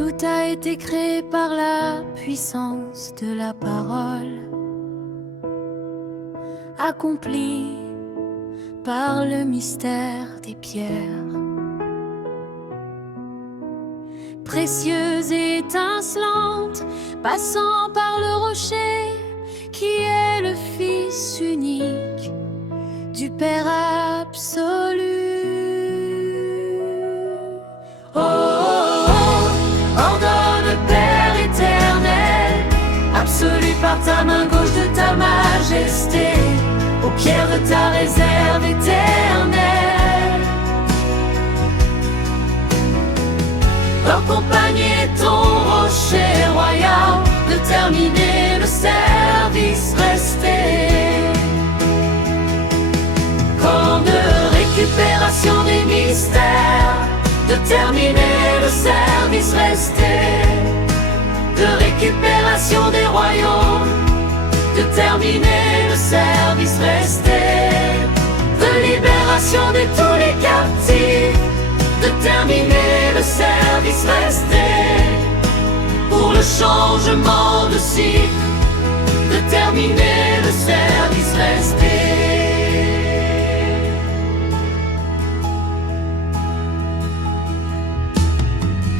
Tout a été créé par la puissance de la parole, accompli par le mystère des pierres. Précieuse et étincelante, passant par le rocher, qui est le Fils unique du Père absolu. Oh, oh, oh, ordonne Père éternel, absolu par ta main gauche de ta majesté, aux pierres de ta réserve éternelle. Accompagner ton rocher royal, de terminer le service resté. Quand de récupération des mystères, de terminer le service resté. De récupération des royaumes, de terminer le service resté. De libération de tous les captifs, de terminer le service resté. Pour le changement de cycle, de terminer le service resté.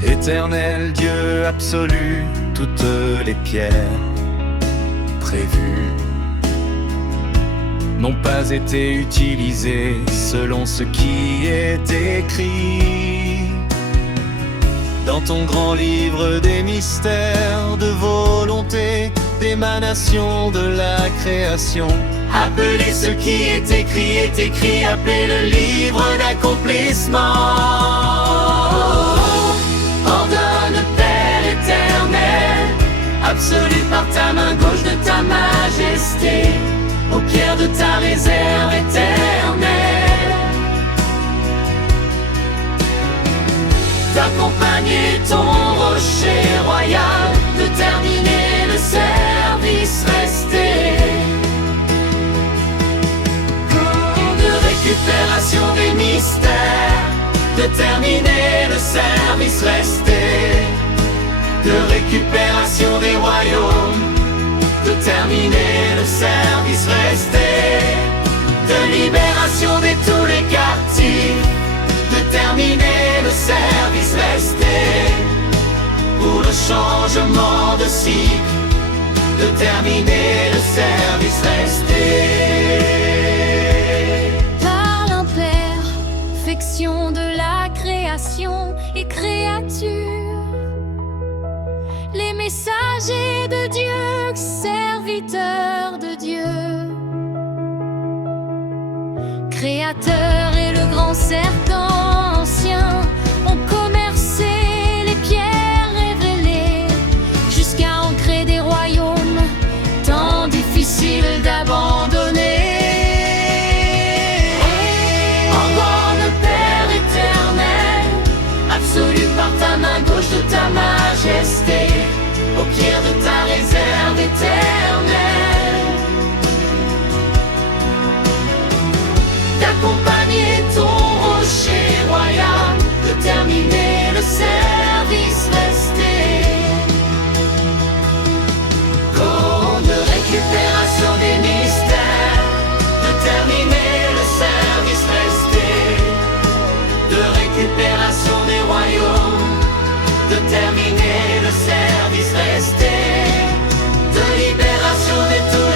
Éternel Dieu absolu, toutes les pierres prévues n'ont pas été utilisées selon ce qui est écrit dans ton grand livre des mystères de volonté, d'émanation de la création. Appelez ce qui est écrit, appelez le livre d'accomplissement. Ordonne Père éternel, absolu par ta main gauche de ta majesté, aux pierres de ta réserve éternelle, d'accompagner ton rocher royal, de terminer le service resté. De récupération des mystères, de terminer le service resté. De récupération des royaumes, de terminer le service resté. De libération de tous les captifs, de terminer le service resté. Pour le changement de cycle, de terminer le service resté. Par l'imperfection de la création et créature, les messagers de Dieu, serviteurs de Dieu, Créateur et le grand serpent ancien ont commercé les pierres révélées jusqu'à en créer des royaumes tant difficiles d'abandonner. Ordonne Père éternel, absolu par ta main gauche de ta majesté, aux pierres de ta réserve éternelle, d'accompagner ton rocher royal, de terminer le service resté. Quand de récupération des mystères, de terminer le service resté. De récupération des royaumes, de terminer le service resté. De libération de tous